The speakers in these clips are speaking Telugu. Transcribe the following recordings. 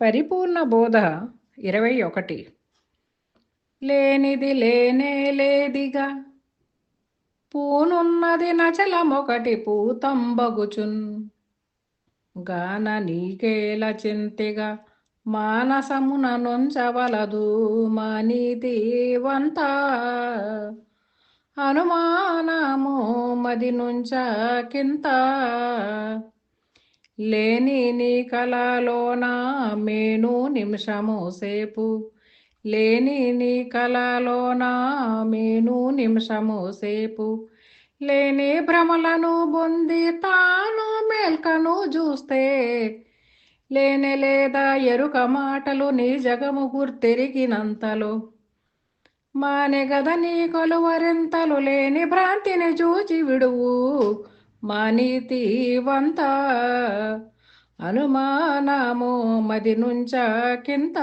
పరిపూర్ణ బోధ 21. లేనిది లేనే లేదిగా పూనున్నది నచలమొకటి పూతంబగుచున్ గాన నీకేల చింతిగా మానసమున నొంచవలదు మానీతి వంత అనుమానము మది నుంచ కింత లేని నీ కలలోన మేను నిమిషము సేపు లేని నీ కలలోన మేను నిమిషము సేపు లేని భ్రమలను బొంది తాను మేల్కను చూస్తే లేనే లేదా ఎరుక మాటలు నీ జగము గుర్తెరిగినంతలో మానెగద నీ కొలువరింతలు లేని భ్రాంతిని చూచి విడువు మానీతి వంత అనుమానము మది నుంచ కింత.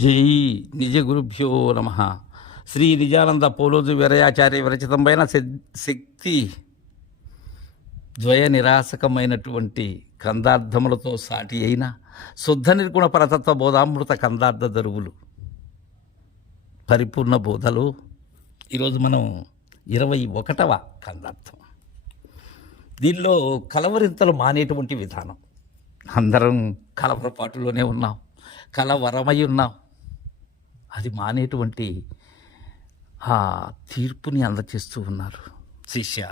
జై నిజ గురుభ్యో నమ. శ్రీ నిజానంద పోలోజు వీరయాచార్య విరచితమైన శక్తి ద్వయ నిరాసకమైనటువంటి కందార్థములతో సాటి అయిన శుద్ధ నిర్గుణ పరతత్వ బోధామృత కందార్థ దరువులు పరిపూర్ణ బోధలు. ఈరోజు మనం 21వ కందార్థం. దీనిలో కలవరింతలు మానేటువంటి విధానం. అందరం కలవరపాటులోనే ఉన్నాం, కలవరమై ఉన్నాం. అది మానేటువంటి ఆ తీర్పుని అందచేస్తూ ఉన్నారు. శిష్య,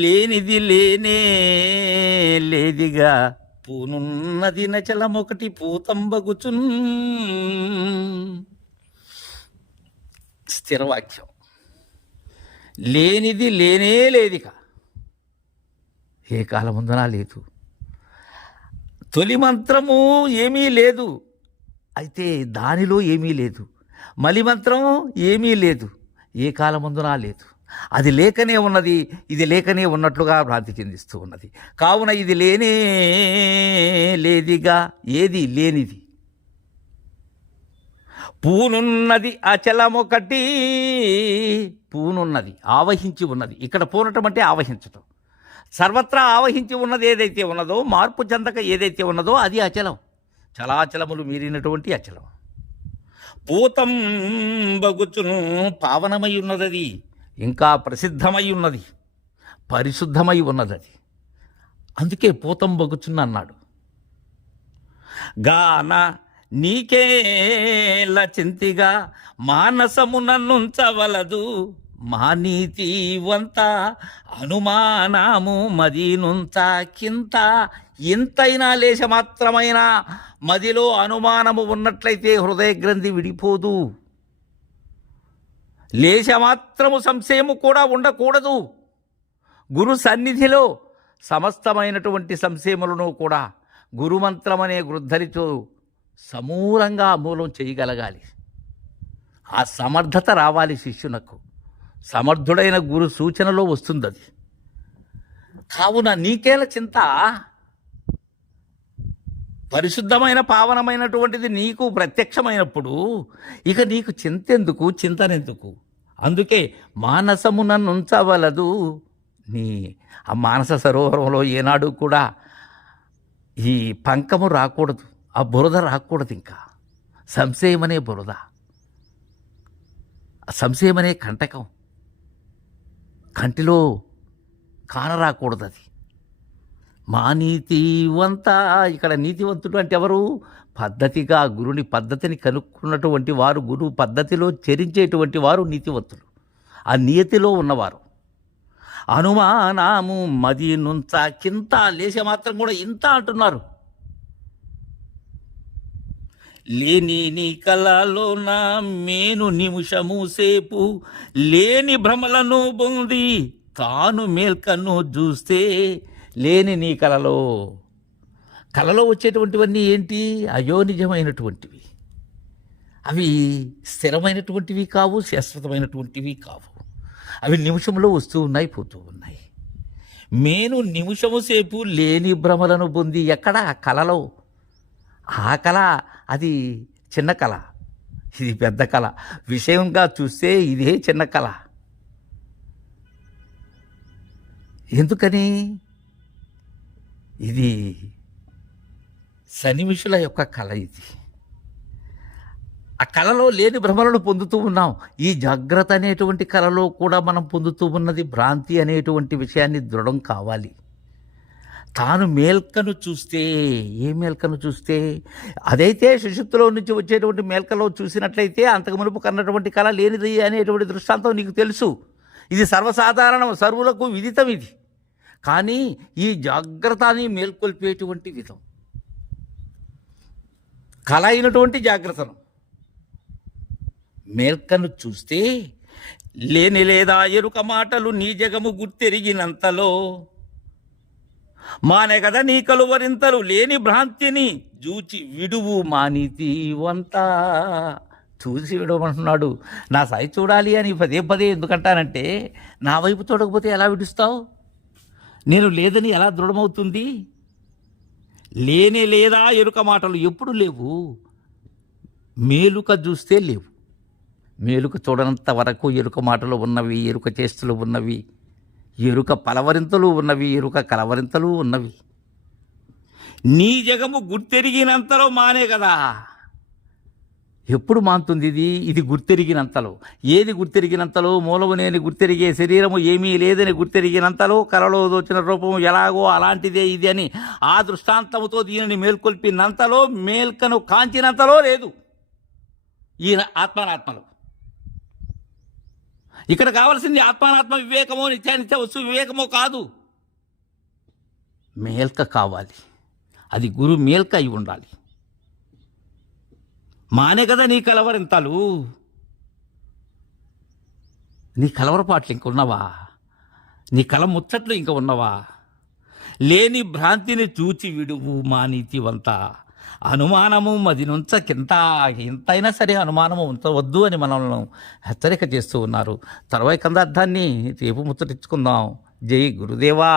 లేనిది లేనే లేదిగా పూనున్నది నచలమొకటి పూతంబగుచున్. స్థిరవాక్యం. లేనిది లేనే లేదిగా ఏ కాలముందునా లేదు. తొలి మంత్రము ఏమీ లేదు, అయితే దానిలో ఏమీ లేదు. మలి మంత్రం ఏమీ లేదు, ఏ కాలముందునా లేదు. అది లేకనే ఉన్నది, ఇది లేకనే ఉన్నట్లుగా భ్రాంతి చెందిస్తూ ఉన్నది. కావున ఇది లేనే లేదిగా, ఏది లేనిది. పూనున్నది అచలమొకటి. పూనున్నది ఆవహించి ఉన్నది. ఇక్కడ పూనటం అంటే ఆవహించటం. సర్వత్రా ఆవహించి ఉన్నది ఏదైతే ఉన్నదో, మార్పు చెందక ఏదైతే ఉన్నదో అది అచలం. చలాచలములు మీరినటువంటి అచలం. పూతం బగుచును, పావనమై ఉన్నది, ఇంకా ప్రసిద్ధమై ఉన్నది, పరిశుద్ధమై ఉన్నది. అందుకే పూతం బగుచును అన్నాడు. గాన నీకేల చింతిగా మానసమునంచవలదు మానీతి వంత అనుమానము మది నుంచ కింత. ఎంతైనా లేశమాత్రమైన మదిలో అనుమానము ఉన్నట్లయితే హృదయ గ్రంథి విడిపోదు. లేశమాత్రము సంశయము కూడా ఉండకూడదు. గురు సన్నిధిలో సమస్తమైనటువంటి సంశయములను కూడా గురుమంత్రమనే గృద్ధరితో సమూలంగా మూలం చేయగలగాలి. ఆ సమర్థత రావాలి శిష్యునకు. సమర్థుడైన గురు సూచనలో వస్తుంది అది. కావున నీకేల చింత, పరిశుద్ధమైన పావనమైనటువంటిది నీకు ప్రత్యక్షమైనప్పుడు ఇక నీకు చింతెందుకు, చింతనెందుకు? అందుకే మానసమునంచవలదు. నీ ఆ మానస సరోవరంలో ఏనాడు కూడా ఈ పంకము రాకూడదు, ఆ బురద రాకూడదు. ఇంకా సంశయమనే బురద, సంశయమనే కంటకం కంటిలో కానరాకూడదు. అది మా నీతివంత. ఇక్కడ నీతివంతుడు అంటే ఎవరు? పద్ధతిగా గురుని పద్ధతిని కనుక్కున్నటువంటి వారు, గురువు పద్ధతిలో చరించేటువంటి వారు నీతివంతులు, ఆ నియతిలో ఉన్నవారు. అనుమానము మది నుంచ కింత, లేశ మాత్రం కూడా ఇంత అంటున్నారు. లేని నీ కలలో నా మేను నిమిషము సేపు లేని భ్రమలను బొంది తాను మేల్కను చూస్తే. లేని నీ కలలో వచ్చేటువంటివన్నీ ఏంటి? అయోనిజమైనటువంటివి. అవి స్థిరమైనటువంటివి కావు, శాశ్వతమైనటువంటివి కావు. అవి నిమిషంలో వస్తూ ఉన్నాయి, పోతూ ఉన్నాయి. మేను నిమిషము సేపు లేని భ్రమలను పొంది. ఎక్కడ? కలలో. ఆ కళ అది చిన్న కళ, ఇది పెద్ద కళ. విషయంగా చూస్తే ఇదే చిన్న కళ. ఎందుకని? ఇది సన్నివేశుల యొక్క కళ ఇది. ఆ కళలో లేని భ్రమలను పొందుతూ ఉన్నాం. ఈ జాగ్రత్త అనేటువంటి కళలో కూడా మనం పొందుతూ ఉన్నది భ్రాంతి అనేటువంటి విషయాన్ని దృఢం కావాలి. తాను మేల్కను చూస్తే, ఏ మేల్కను చూస్తే, అదైతే సుషుప్తిలో నుంచి వచ్చేటువంటి మేల్కలో చూసినట్లయితే అంతకు మునుపు కన్నటువంటి కళ లేనిది అనేటువంటి దృష్టాంతం నీకు తెలుసు. ఇది సర్వసాధారణం, సర్వులకు విదితం ఇది. కానీ ఈ జాగ్రత్తని మేల్కొల్పేటువంటి విధం, కళ అయినటువంటి జాగ్రత్తను మేల్కను చూస్తే లేని లేదా ఎరుక మాటలు నీ జగము గుర్తెరిగినంతలో మానే కదా నీ కలువరింతలు లేని భ్రాంతిని జూచి విడువు మానితి వంత. చూసి విడవమంటున్నాడు. నా సాయి చూడాలి అని పదే పదే ఎందుకంటానంటే, నా వైపు చూడకపోతే ఎలా విడుస్తావు? నేను లేదని ఎలా దృఢమవుతుంది? లేనే లేదా ఎరుక మాటలు ఎప్పుడు లేవు, మేలుక చూస్తే లేవు. మేలుక చూడనంత వరకు ఎరుక మాటలు ఉన్నవి, ఎరుక చేష్టలు ఉన్నవి, ఎరుక పలవరింతలు ఉన్నవి, ఎరుక కలవరింతలు ఉన్నవి. నీ జగము గుర్తెరిగినంతలో మానే కదా. ఎప్పుడు మానుతుంది ఇది? ఇది గుర్తెరిగినంతలో. ఏది గుర్తెరిగినంతలో? మూలము నేను గుర్తెరిగే శరీరము ఏమీ లేదని గుర్తెరిగినంతలో, కలలో దోచిన రూపము ఎలాగో అలాంటిదే ఇది అని ఆ దృష్టాంతముతో దీనిని మేల్కొల్పినంతలో, మేల్కను కాంచినంతలో లేదు ఈ ఆత్మానాత్మలు. ఇక్కడ కావాల్సింది ఆత్మానాత్మ వివేకమో, నిత్యానిత్య వస్తు వివేకమో కాదు, మేల్క కావాలి. అది గురు మేల్క అయి ఉండాలి. మానే కదా నీ కలవరింతలు. నీ కలవరపాట్లు ఇంక ఉన్నవా? నీ కల ముచ్చట్లు ఇంక ఉన్నవా? లేని భ్రాంతిని చూచి విడువు మానీతివంత. అనుమానము మది నుంచకింత, ఇంతైనా సరే అనుమానము ఉంచవద్దు అని మనల్ని హెచ్చరిక చేస్తూ ఉన్నారు. తర్వాయి కందార్థాన్ని రేపు ముచ్చటించుకుందాం. జై గురుదేవా.